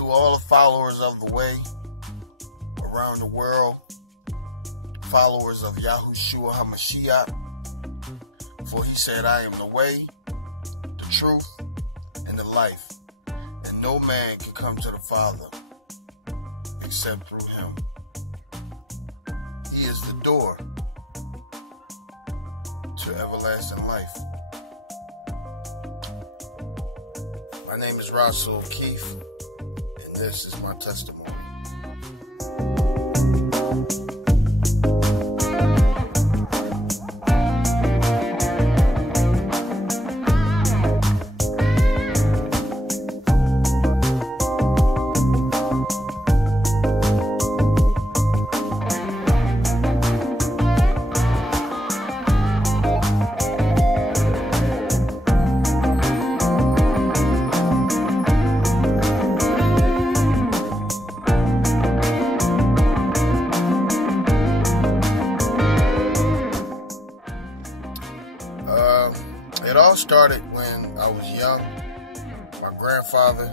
To all the followers of the way around the world, followers of YaHuWShuWA HaMashiach, for he said, I am the way, the truth, and the life, and no man can come to the Father except through him. He is the door to everlasting life. My name is Rahsol Keith, and this is my testimony. It all started when I was young. My grandfather,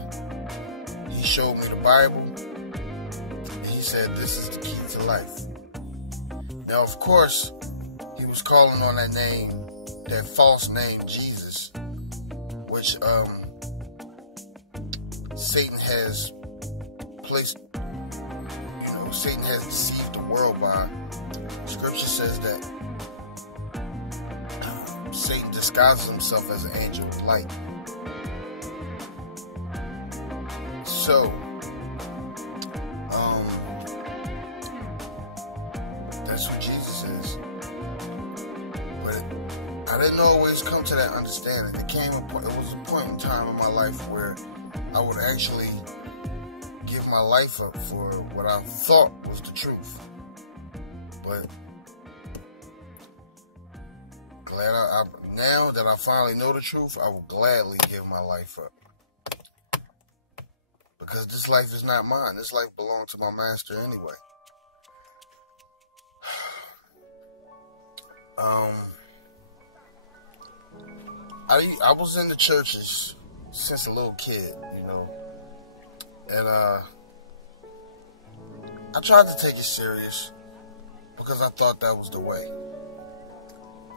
he showed me the Bible, and he said, this is the key to life. Now, of course, he was calling on that name, that false name, Jesus, which Satan has placed, Satan has deceived the world by. Scripture says that Satan disguises himself as an angel of light. So, that's what Jesus is. But I didn't always come to that understanding. It was a point in time in my life where I would actually give my life up for what I thought was the truth. But now that I finally know the truth, I will gladly give my life up. Because this life is not mine. This life belongs to my master anyway. I was in the churches since a little kid, and I tried to take it serious because I thought that was the way.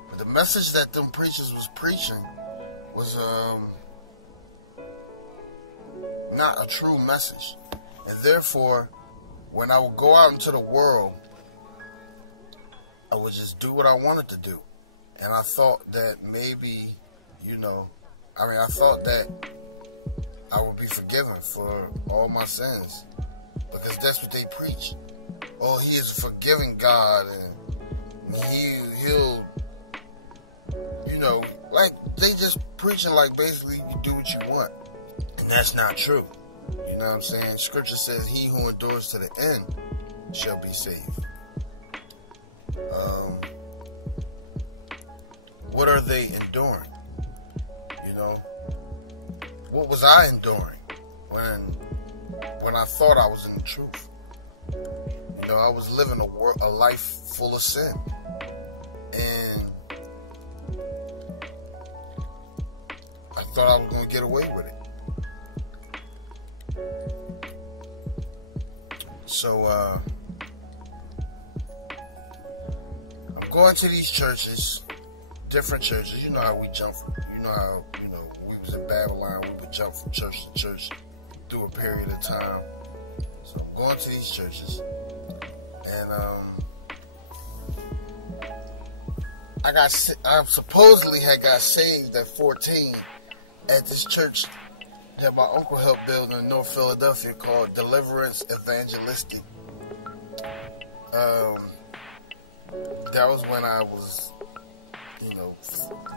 But the message that them preachers was preaching was not a true message. And therefore, when I would go out into the world, I would just do what I wanted to do. And I thought that maybe, I thought that I would be forgiven for all my sins. Because that's what they preach. Oh, he is a forgiving God, and he'll like they just preaching like basically you do what you want. And that's not true. You know what I'm saying? Scripture says he who endures to the end shall be saved. What are they enduring? What was I enduring when I thought I was in the truth? I was living a life full of sin. And I thought I was going to get away with it. So, I'm going to these churches, different churches. You know how we jump from, we was in Babylon, we would jump from church to church through a period of time. So I'm going to these churches, and I supposedly had got saved at 14 at this church that my uncle helped build in North Philadelphia called Deliverance Evangelistic. That was when I was,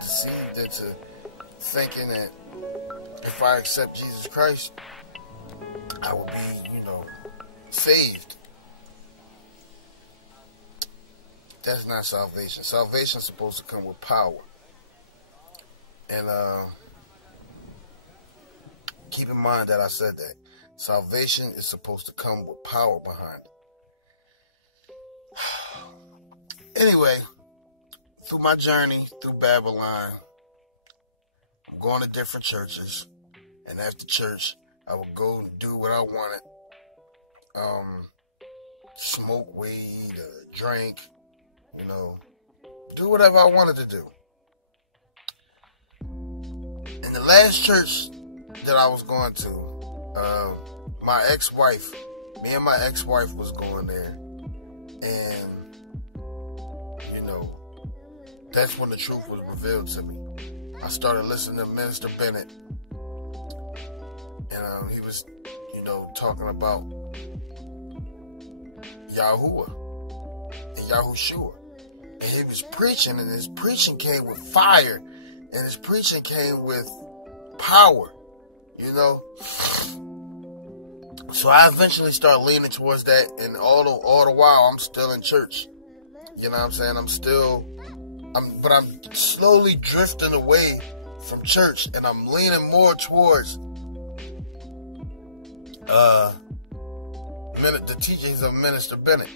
deceived into thinking that if I accept Jesus Christ, I would be, saved. That's not salvation. Salvation is supposed to come with power. And keep in mind that I said that. Salvation is supposed to come with power behind it. Anyway, through my journey through Babylon, I'm going to different churches. And after church, I would go and do what I wanted. Smoke weed, drink, do whatever I wanted to do. In the last church that I was going to, me and my ex-wife was going there, and that's when the truth was revealed to me. I started listening to Minister Bennett, and he was, talking about YaHuWaH and YaHuWShuWA. And he was preaching, and his preaching came with fire, and his preaching came with power, So I eventually started leaning towards that, and all the while I'm still in church. You know what I'm saying? But I'm slowly drifting away from church, and I'm leaning more towards the teachings of Minister Bennett.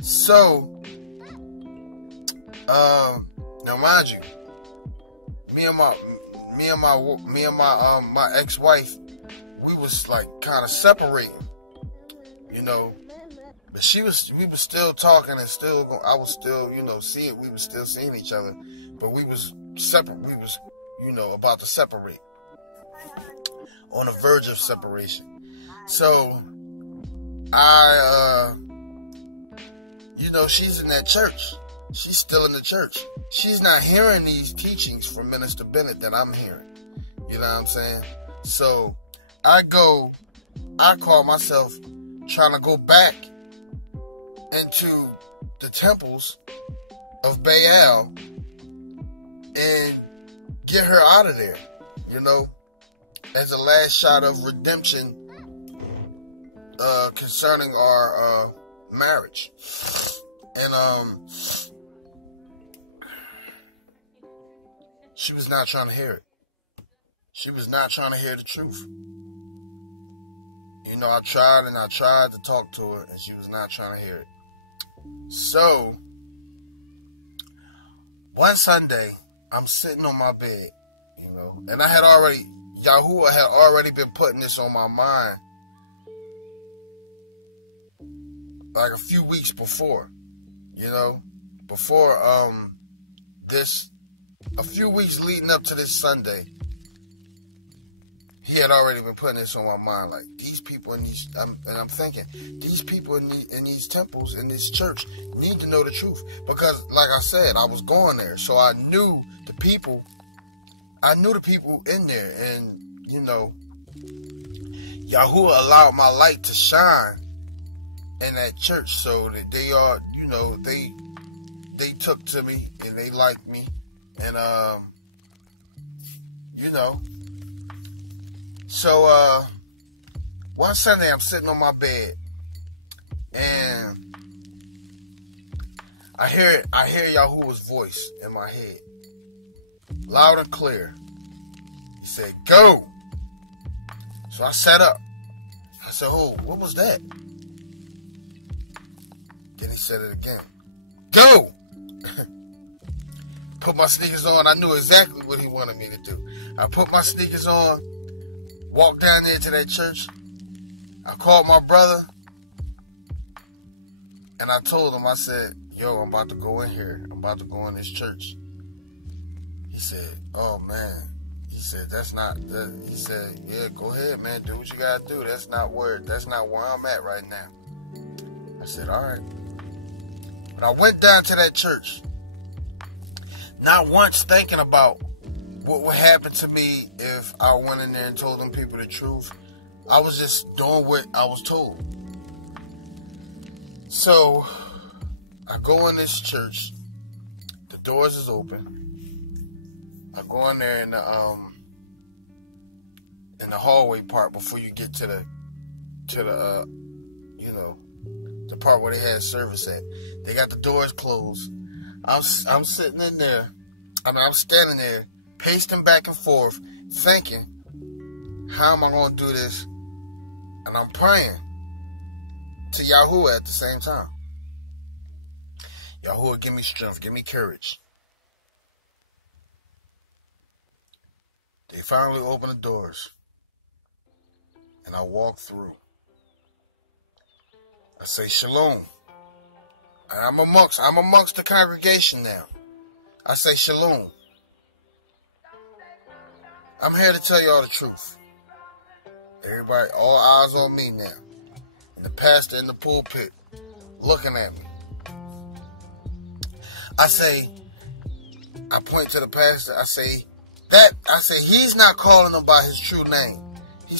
So, now mind you, me and my ex-wife, we was like kind of separating, but we was still talking and I was still, we was still seeing each other, but we was separate. We was, about to separate, on the verge of separation. So, she's in that church. She's still in the church. She's not hearing these teachings from Minister Bennett that I'm hearing. You know what I'm saying? So, I call myself trying to go back into the temples of Baal and get her out of there, as a last shot of redemption concerning our marriage. And she was not trying to hear it. She was not trying to hear the truth. I tried to talk to her, and she was not trying to hear it. So, one Sunday, I'm sitting on my bed, and YaHuWaH had already been putting this on my mind like a few weeks before, a few weeks leading up to this Sunday. He had already been putting this on my mind, like these people and I'm thinking, these people in these temples, in this church, need to know the truth. Because, like I said, I was going there, so I knew the people in there, and, YaHuWaH allowed my light to shine in that church, so that they are, they took to me, and they liked me, and, So, one Sunday I'm sitting on my bed, and I hear YaHuWaH's voice in my head, loud and clear. He said, "Go." So I sat up. I said, "Oh, what was that?" Then he said it again, "Go." Put my sneakers on. I knew exactly what he wanted me to do. I put my sneakers on, walked down there to that church. I called my brother, and I told him, I said, "Yo, I'm about to go in here. I'm about to go in this church." He said, "Oh, man." He said, he said, "Yeah, go ahead, man. Do what you got to do. That's not where I'm at right now." I said, "All right." But I went down to that church, not once thinking about what would happen to me if I went in there and told them people the truth. I was just doing what I was told. So, I go in this church. The doors is open. I go in there in the hallway part before you get to the part where they had service at. They got the doors closed. I'm sitting in there. I'm standing there, pacing back and forth, thinking, how am I going to do this? And I'm praying to YaHuWaH at the same time. YaHuWaH, give me strength, give me courage. They finally opened the doors. and I walk through. I say shalom. And I'm amongst the congregation now. I say shalom. I'm here to tell y'all the truth. Everybody, all eyes on me now. And the pastor in the pulpit looking at me. I point to the pastor. I say, he's not calling him by his true name. And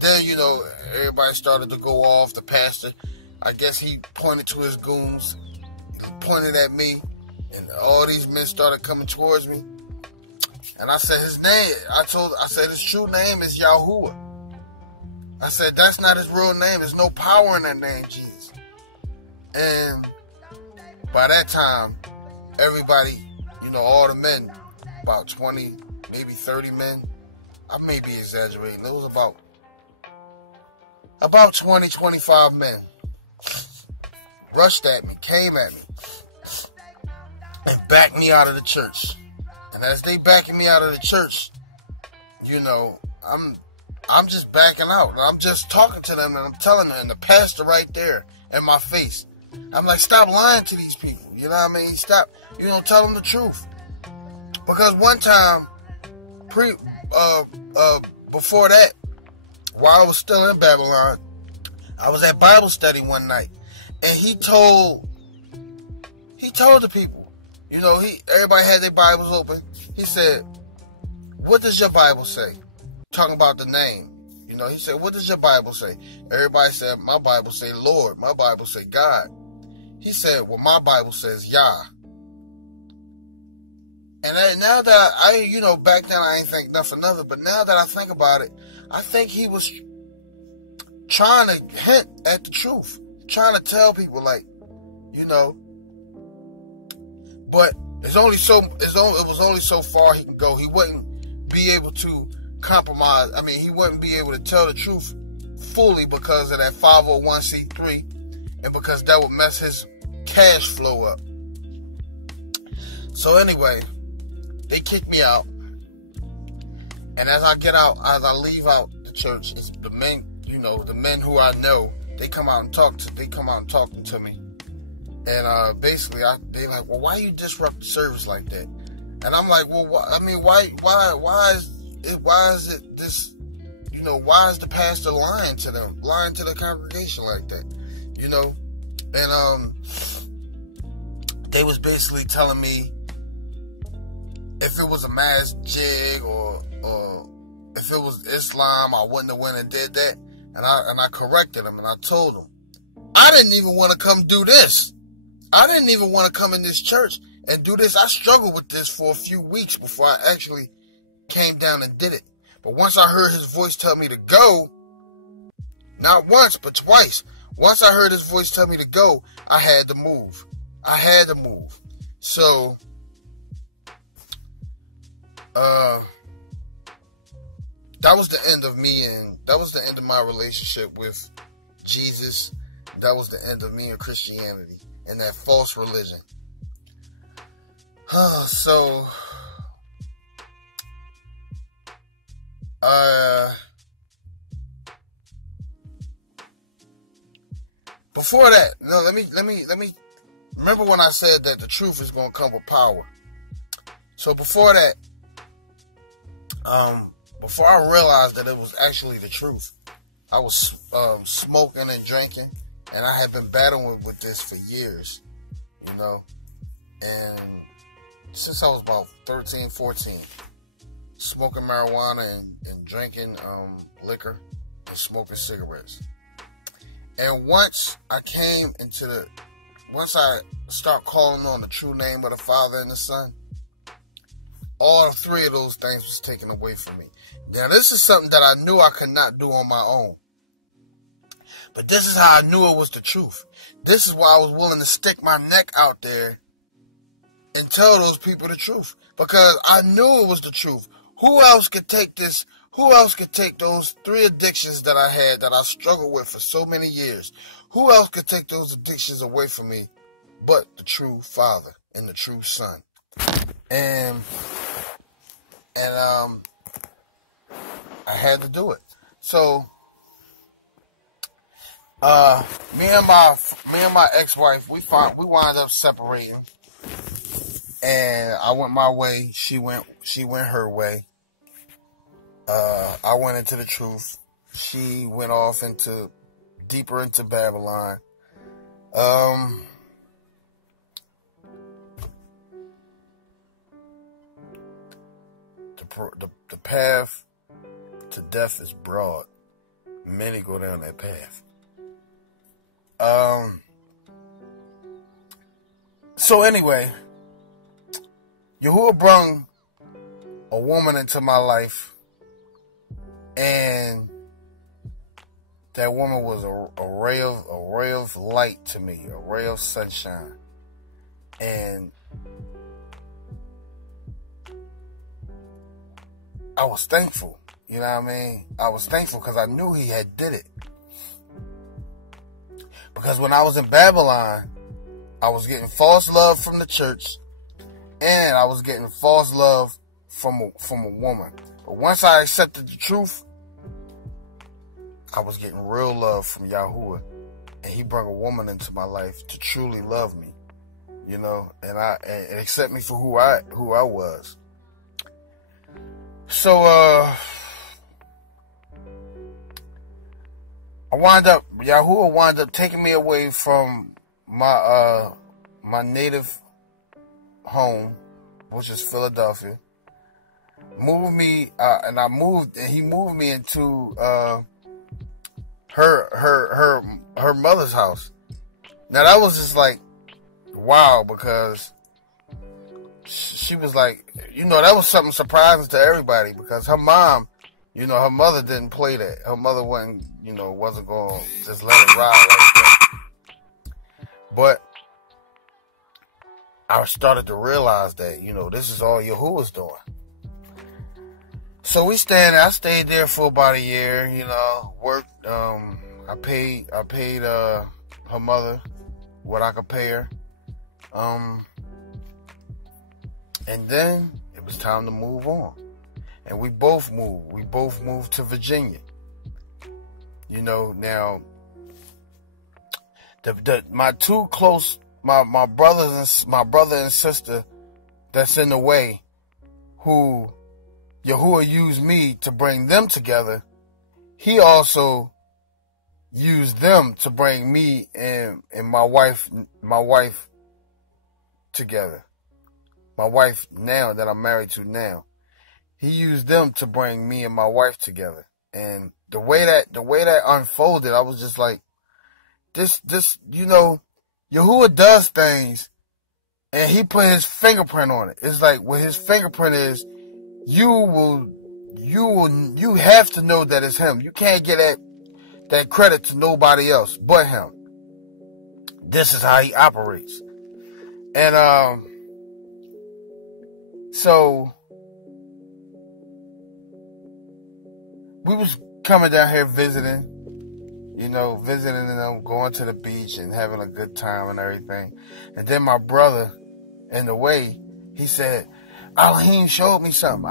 then, everybody started to go off. The pastor, I guess he pointed to his goons, pointed at me, and all these men started coming towards me. And I said his name, I said his true name is YaHuWaH. I said, that's not his real name. There's no power in that name, Jesus. And by that time, everybody, all the men, about 20, maybe 30 men, I may be exaggerating. It was about 20, 25 men rushed at me, came at me, and backed me out of the church. And as they backing me out of the church, I'm just backing out. I'm just talking to them, and I'm telling them, and the pastor right there in my face. I'm like, stop lying to these people. You know what I mean? Stop. Tell them the truth. Because one time, before that, while I was still in Babylon, I was at Bible study one night, and he told the people, everybody had their Bibles open. He said, what does your Bible say? Talking about the name. He said, what does your Bible say? Everybody said, my Bible say Lord. My Bible say God. He said, well, my Bible says Yah. And now that back then I ain't think nothing of it, but now that I think about it, I think he was trying to hint at the truth, trying to tell people, but it was only so far he can go. He wouldn't be able to compromise. I mean, he wouldn't be able to tell the truth fully because of that 501c3, and because that would mess his cash flow up. So anyway, they kicked me out, and as I leave out the church, it's the men, the men who I know, they come out and talking to me, and basically they like, well, why you disrupt the service like that? And I'm like, well, why is it this? Why is the pastor lying to the congregation like that? And they was basically telling me, if it was a mass jig or if it was Islam, I wouldn't have went and did that. And I corrected him, and I told him, I didn't even want to come do this. I didn't even want to come in this church and do this. I struggled with this for a few weeks before I actually came down and did it. But once I heard his voice tell me to go, not once, but twice. Once I heard his voice tell me to go, I had to move. So, that was the end of me, and that was the end of my relationship with Jesus. That was the end of me and Christianity and that false religion. So, before that, let me remember when I said that the truth is going to come with power. So before that, before I realized that it was actually the truth, I was smoking and drinking, and I had been battling with this for years, and since I was about 13, 14, smoking marijuana and drinking liquor and smoking cigarettes. And once I start calling on the true name of the Father and the Son, all three of those things was taken away from me. Now, this is something that I knew I could not do on my own. But this is how I knew it was the truth. This is why I was willing to stick my neck out there and tell those people the truth. Because I knew it was the truth. Who else could take this? Who else could take those three addictions that I had, that I struggled with for so many years? Who else could take those addictions away from me but the true Father and the true Son? And I had to do it. So, me and my ex-wife, we wound up separating, and I went my way. She went her way. I went into the truth. She went off deeper into Babylon. The path to death is broad. Many go down that path. So anyway, YaHuWah brung a woman into my life, and that woman was a ray of light to me, a ray of sunshine. And I was thankful, you know what I mean? I was thankful because I knew he had did it. Because when I was in Babylon, I was getting false love from the church, and I was getting false love from a woman. But once I accepted the truth, I was getting real love from YaHuWah, and he brought a woman into my life to truly love me, you know, and accept me for who I was. So YaHuWah wound up taking me away from my native home, which is Philadelphia. Moved me, and he moved me into her mother's house. Now that was just like, wow, because she was like, you know, that was something surprising to everybody, because her mom, you know, her mother didn't play that. Her mother wasn't going to just let it ride like that. But I started to realize that, you know, this is all YaHuWah's doing. So I stayed there for about a year, you know, worked, I paid her mother what I could pay her. And then it was time to move on. And we both moved. We both moved to Virginia. You know, now, my two close, my brother and sister that's in the way, who YaHuWah used me to bring them together, he also used them to bring me and my wife together. My wife now that I'm married to now. He used them to bring me and my wife together. And the way that unfolded, I was just like, this, you know, YaHuWah does things and he put his fingerprint on it. It's like, what his fingerprint is, you have to know that it's him. You can't get that credit to nobody else but him. This is how he operates. And, so we was coming down here visiting and going to the beach and having a good time and everything. And then my brother, in the way, he said, Elohim showed me something.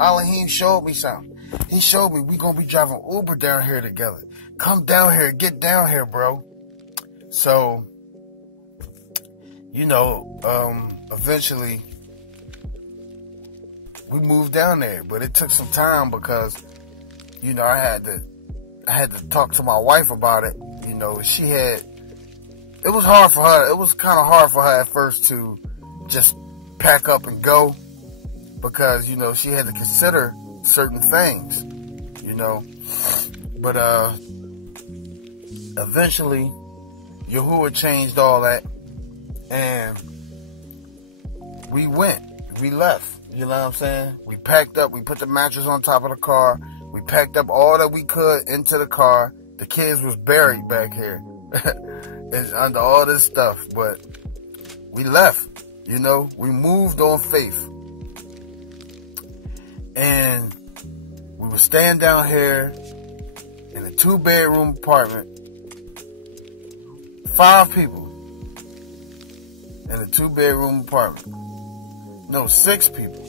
He showed me we gonna be driving Uber down here together. Come down here, get down here, bro. So, you know, eventually we moved down there, but it took some time because, you know, I had to talk to my wife about it. You know, it was hard for her. It was kind of hard for her at first to just pack up and go, because, you know, she had to consider certain things, you know. But eventually YaHuWah changed all that, and we left. You know what I'm saying? We packed up, we put the mattress on top of the car, we packed up all that we could into the car. The kids was buried back here under all this stuff, but we left, you know? We moved on faith. And we were staying down here in a 2-bedroom apartment. 5 people in a 2-bedroom apartment. No, 6 people.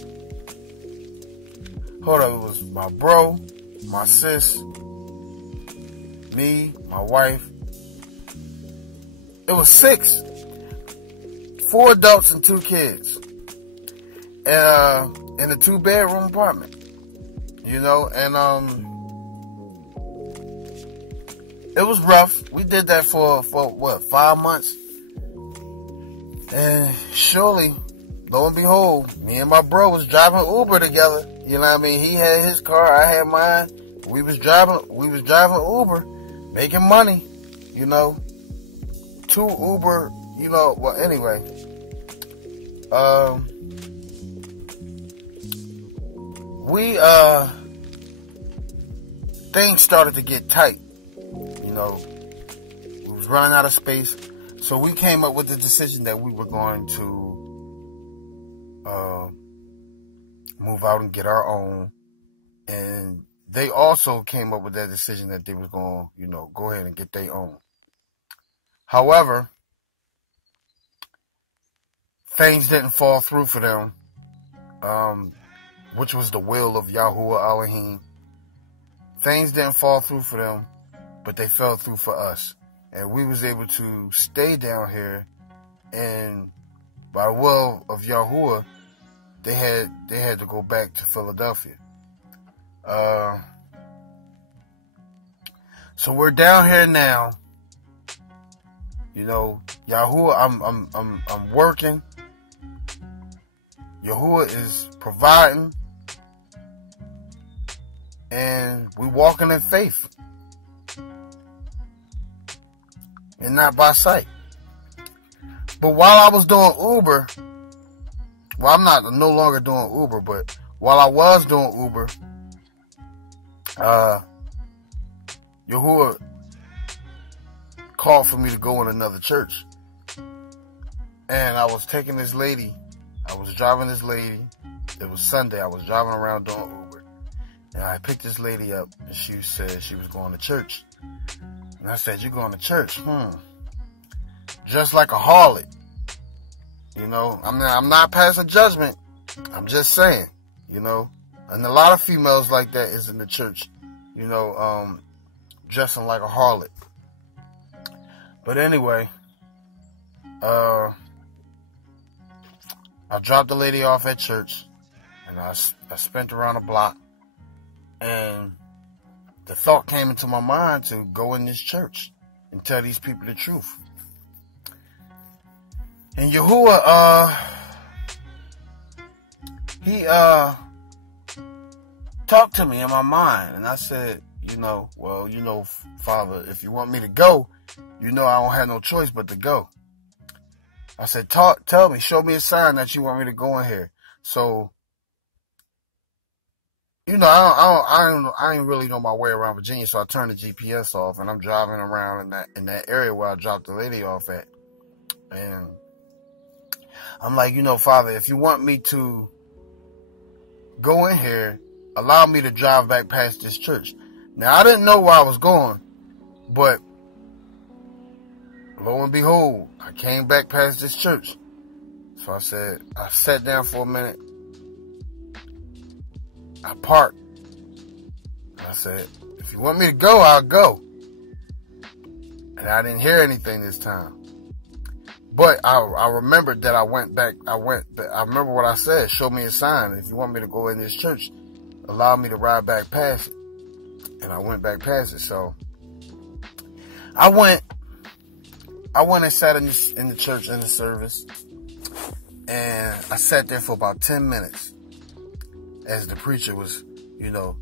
Hold up, it was my bro, my sis, me, my wife. It was 6. 4 adults and 2 kids. In a 2-bedroom apartment. You know, and it was rough. We did that for what, 5 months? And surely, lo and behold, me and my bro was driving Uber together. You know what I mean? He had his car, I had mine. We was driving Uber, making money, you know. 2 Uber, you know, well, anyway. Things started to get tight. You know, we was running out of space. So we came up with the decision that we were going to move out and get our own. And they also came up with that decision that they was going to, you know, go ahead and get their own. However, things didn't fall through for them, which was the will of Yahuwah Elohim. Things didn't fall through for them, but they fell through for us. And we was able to stay down here, and by the will of Yahuwah, they had to go back to Philadelphia. So we're down here now. You know, Yahuwah, I'm working. Yahuwah is providing, and we walking in faith, and not by sight. But while I was doing Uber, well, I'm no longer doing Uber, but while I was doing Uber, Yahuwah called for me to go in another church. And I was taking this lady, I was driving this lady, it was Sunday, I was driving around doing Uber, and I picked this lady up, and she said she was going to church. And I said, "You going to church? Just like a harlot." You know, I'm not passing judgment, I'm just saying, you know, and a lot of females like that is in the church, you know, dressing like a harlot. But anyway, I dropped the lady off at church, and I spent around the block, and the thought came into my mind to go in this church and tell these people the truth. And Yahuwah, he talked to me in my mind, and I said, you know, well, you know, Father, if you want me to go, you know I don't have no choice but to go. I said, tell me, show me a sign that you want me to go in here. So, you know, I ain't really know my way around Virginia, so I turned the GPS off, and I'm driving around in that area where I dropped the lady off at. And I'm like, you know, Father, if you want me to go in here, allow me to drive back past this church. Now, I didn't know where I was going, but lo and behold, I came back past this church. So I sat down for a minute. I parked. And I said, if you want me to go, I'll go. And I didn't hear anything this time. But I remembered that I went back. I remember what I said. Show me a sign. If you want me to go in this church, allow me to ride back past it. And I went back past it. So I went and sat in the church in the service. And I sat there for about 10 minutes as the preacher was, you know,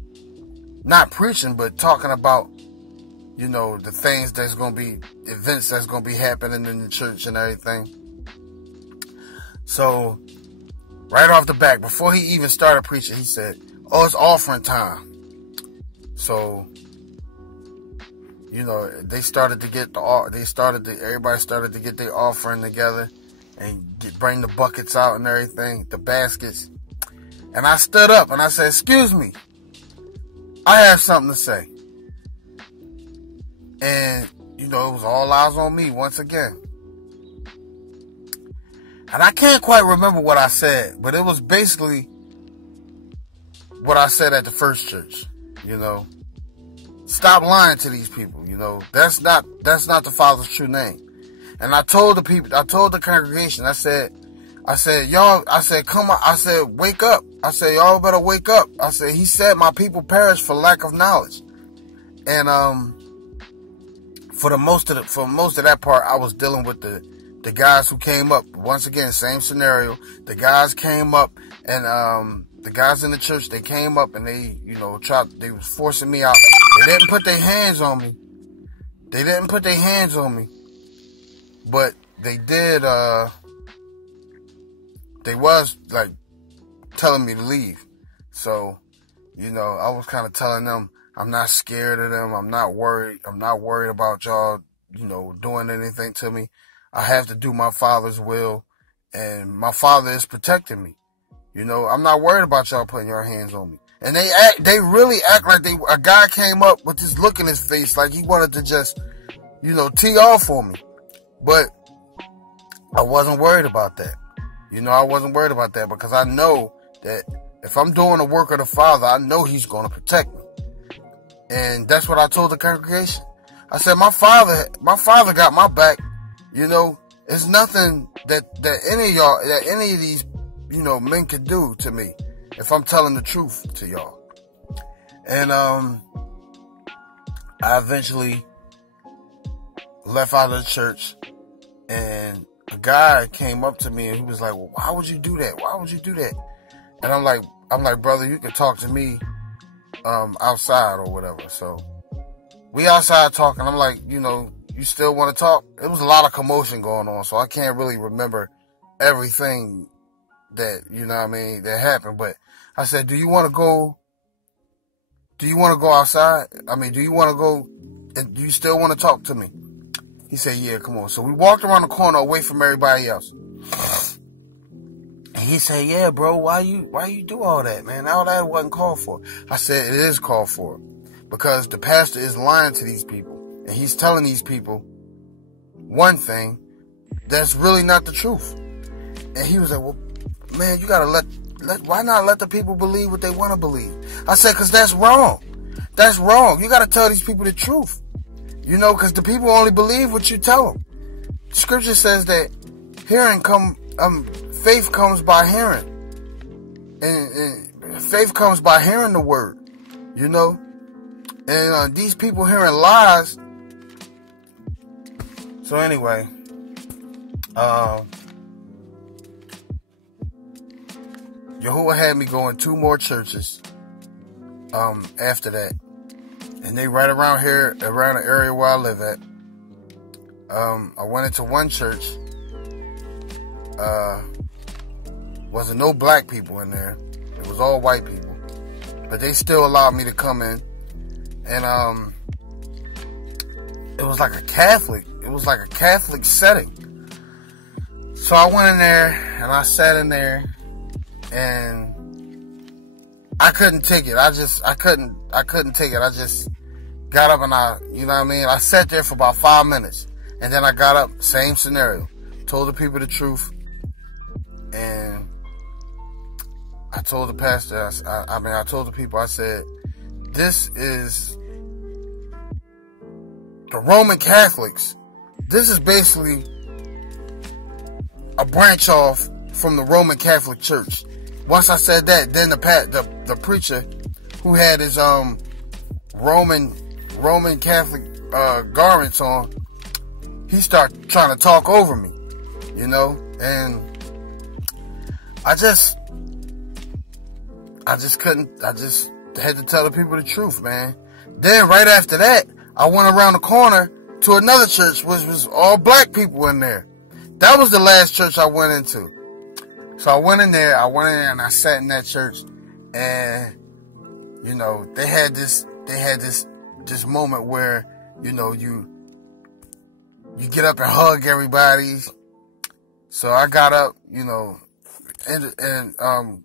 not preaching, but talking about, you know, the things that's going to be, events that's going to be happening in the church and everything. So, right off the bat, before he even started preaching, he said, "Oh, it's offering time." So, you know, everybody started to get their offering together and bring the buckets out and everything, the baskets. And I stood up and I said, "Excuse me, I have something to say." And, you know, it was all eyes on me once again. And I can't quite remember what I said, but it was basically what I said at the first church, you know. stop lying to these people. You know, that's not the Father's true name. And I told the people, I told the congregation, I said, y'all, I said, come on, I said, wake up. I said, y'all better wake up. I said, he said, my people perish for lack of knowledge. And, for most of that part, I was dealing with the guys who came up. Once again, same scenario. The guys came up, and, the guys in the church, they came up and they, you know, they was forcing me out. They didn't put their hands on me. But they did, they was like telling me to leave. So, you know, I was kind of telling them I'm not scared of them. I'm not worried. I'm not worried about y'all, you know, doing anything to me. I have to do my Father's will, and my Father is protecting me. You know, I'm not worried about y'all putting your hands on me. And they really act like a guy came up with this look in his face like he wanted to just, you know, tee off for me. But I wasn't worried about that. You know, I wasn't worried about that because I know that if I'm doing the work of the Father, I know he's going to protect me. And that's what I told the congregation. I said, my father got my back. You know, it's nothing that any of these, you know, men could do to me if I'm telling the truth to y'all. And, I eventually left out of the church, and a guy came up to me and he was like, well, why would you do that? Why would you do that? And I'm like, brother, you can talk to me, outside or whatever. So we outside talking. I'm like, you know, you still want to talk? It was a lot of commotion going on, so I can't really remember everything that, you know what I mean, that happened. But I said, do you want to go outside? I mean, do you want to go, and do you still want to talk to me? He said, yeah, come on. So we walked around the corner away from everybody else. And he said, yeah, bro, why you do all that, man? All that wasn't called for. I said, it is called for. Because the pastor is lying to these people. And he's telling these people one thing that's really not the truth. And he was like, well, man, you gotta why not let the people believe what they want to believe? I said, because that's wrong. That's wrong. You gotta tell these people the truth. You know, because the people only believe what you tell them. Scripture says that faith comes by hearing. And faith comes by hearing the word. You know? And these people hearing lies. So anyway, YaHuWaH had me go in 2 more churches after that. And they right around here, around the area where I live at. I went into one church. Wasn't no black people in there. It was all white people. But they still allowed me to come in. And it was like a Catholic setting. So I went in there and I sat in there and I couldn't take it. I couldn't take it. I just got up and you know what I mean? I sat there for about 5 minutes and then I got up, same scenario, told the people the truth, and I told the pastor, I told the people, I said, this is the Roman Catholics. This is basically a branch off from the Roman Catholic Church. Once I said that, then the preacher who had his Roman Catholic garments on, he started trying to talk over me, you know, and I just had to tell the people the truth, man. Then right after that, I went around the corner to another church, which was all black people in there. That was the last church I went into. So I went in there and I sat in that church, and, you know, they had this moment where, you know, you get up and hug everybody. So I got up, you know, and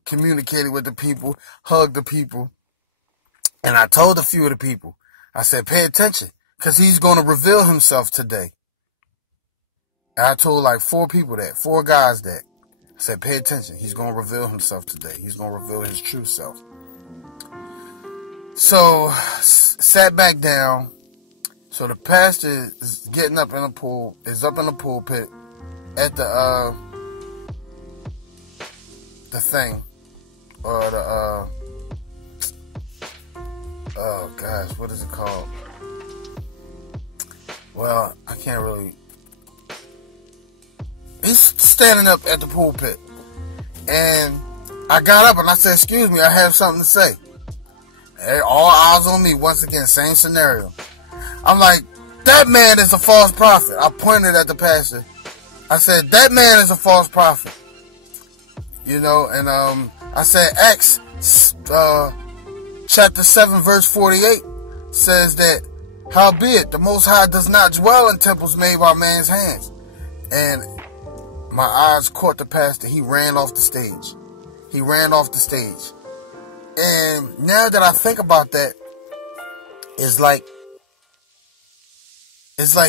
communicated with the people, hugged the people. And I told a few of the people, I said, pay attention, because he's going to reveal himself today. And I told like 4 guys that. I said, pay attention. He's going to reveal himself today. He's going to reveal his true self. So sat back down. So the pastor is getting up in the pool, is up in the pulpit at the thing, or the, oh gosh, what is it called? Well, I can't really, he's standing up at the pulpit, and I got up and I said, excuse me, I have something to say. All eyes on me, once again, same scenario. I'm like, that man is a false prophet. I pointed at the pastor. I said, that man is a false prophet. You know, and I said, Acts chapter 7 verse 48 says that, howbeit, the Most High does not dwell in temples made by man's hands. And my eyes caught the pastor. He ran off the stage. He ran off the stage. And now that I think about that, it's like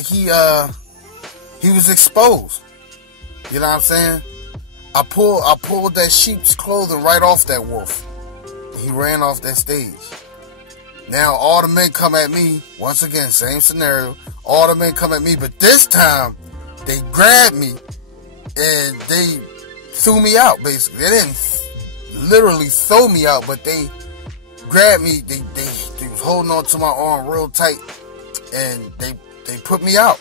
he was exposed. You know what I'm saying? I pulled that sheep's clothing right off that wolf. He ran off that stage. Now all the men come at me. Once again, same scenario. All the men come at me, but this time they grabbed me and they threw me out. Basically, they didn't literally throw me out, but they grabbed me. They was holding on to my arm real tight, and they put me out.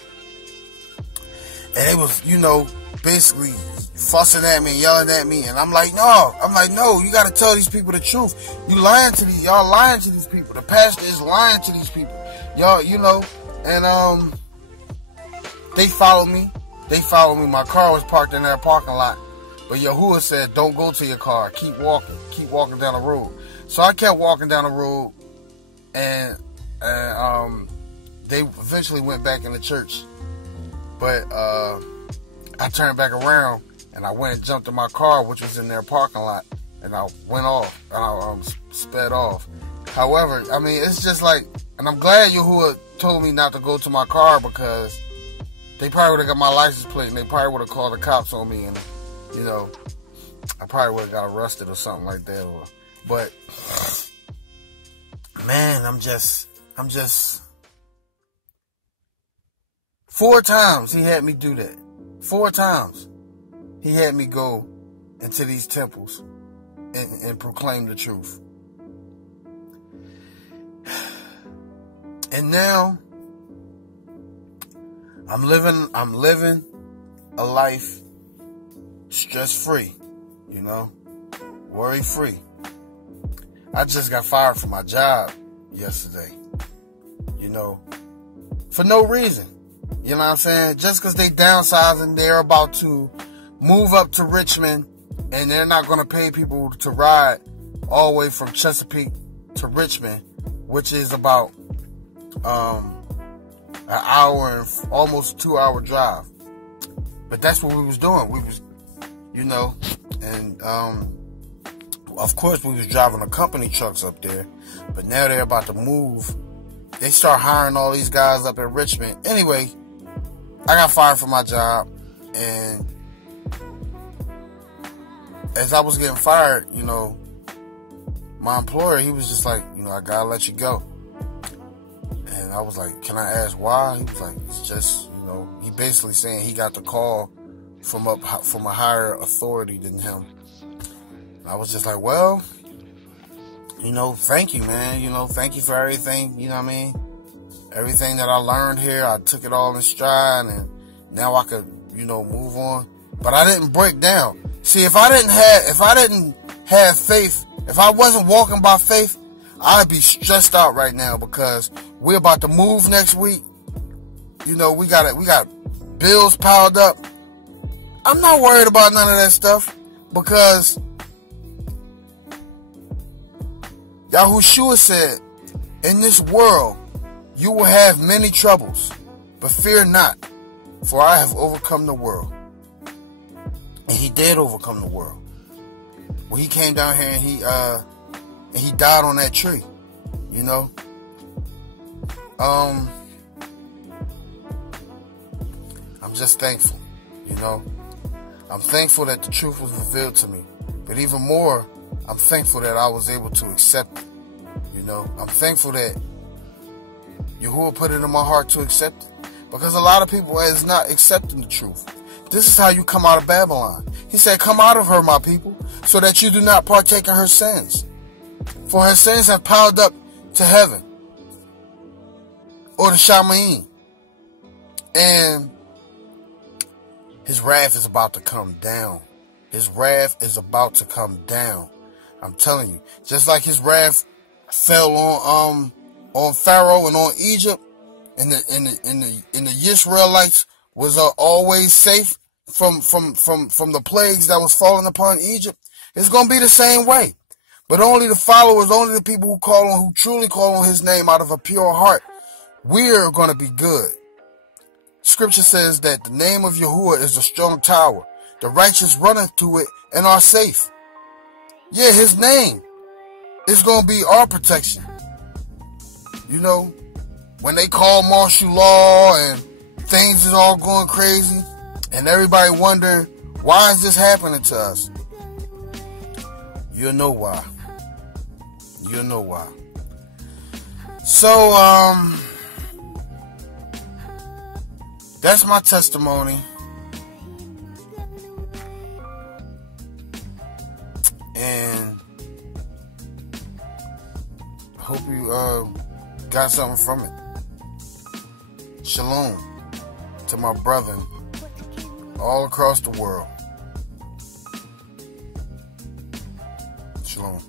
And they was, you know, basically fussing at me, yelling at me, and I'm like, no, you got to tell these people the truth. Y'all lying to these people. The pastor is lying to these people. Y'all, you know, and they followed me. My car was parked in their parking lot. But YaHuWah said, don't go to your car. Keep walking down the road. So I kept walking down the road, and they eventually went back in the church. But I turned back around, and I went and jumped in my car, which was in their parking lot, and I went off, and I sped off. However, I mean, it's just like, and I'm glad YaHuWah told me not to go to my car, because they probably would have got my license plate, and they probably would have called the cops on me, and, you know, I probably would have got arrested or something like that. But, man, I'm just 4 times he had me do that. 4 times he had me go into these temples and proclaim the truth. And now I'm living a life stress-free, you know, worry-free. I just got fired from my job yesterday, you know, for no reason. You know what I'm saying? Just because they downsizing, they're about to move up to Richmond, and they're not going to pay people to ride all the way from Chesapeake to Richmond, which is about an hour and almost 2-hour drive. But that's what we was doing. We was, you know, and of course we was driving the company trucks up there. But now they're about to move. They start hiring all these guys up in Richmond. Anyway, I got fired from my job, and as I was getting fired, you know, my employer, he was just like, you know, I gotta let you go. And I was like, can I ask why? He was like, it's just, you know, he basically saying he got the call from a higher authority than him. And I was just like, well, you know, thank you, man. You know, thank you for everything. You know what I mean? Everything that I learned here, I took it all in stride, and now I could, you know, move on. But I didn't break down. See, if I didn't have faith, if I wasn't walking by faith, I'd be stressed out right now, because we're about to move next week. You know, we got bills piled up. I'm not worried about none of that stuff, because YaHuWShuWA said, in this world you will have many troubles, but fear not, for I have overcome the world. And he did overcome the world. When he came down here and he died on that tree, you know. I'm just thankful, you know. I'm thankful that the truth was revealed to me. But even more, I'm thankful that I was able to accept it, you know. I'm thankful that YaHuWah put it in my heart to accept it. Because a lot of people is not accepting the truth. This is how you come out of Babylon. He said, come out of her, my people, so that you do not partake in her sins. For her sins have piled up to heaven, or the Shamayim. And his wrath is about to come down. His wrath is about to come down. I'm telling you. Just like his wrath fell on Pharaoh and on Egypt, and the Israelites was always safe from the plagues that was falling upon Egypt. It's going to be the same way. But only the followers, only the people who truly call on his name out of a pure heart, we're going to be good. Scripture says that the name of YaHuWah is a strong tower. The righteous runneth to it and are safe. Yeah, his name is going to be our protection. You know, when they call martial law and things is all going crazy and everybody wondering, why is this happening to us? You'll know why. You'll know why. So, that's my testimony. And I hope you got something from it. Shalom to my brethren all across the world. Shalom.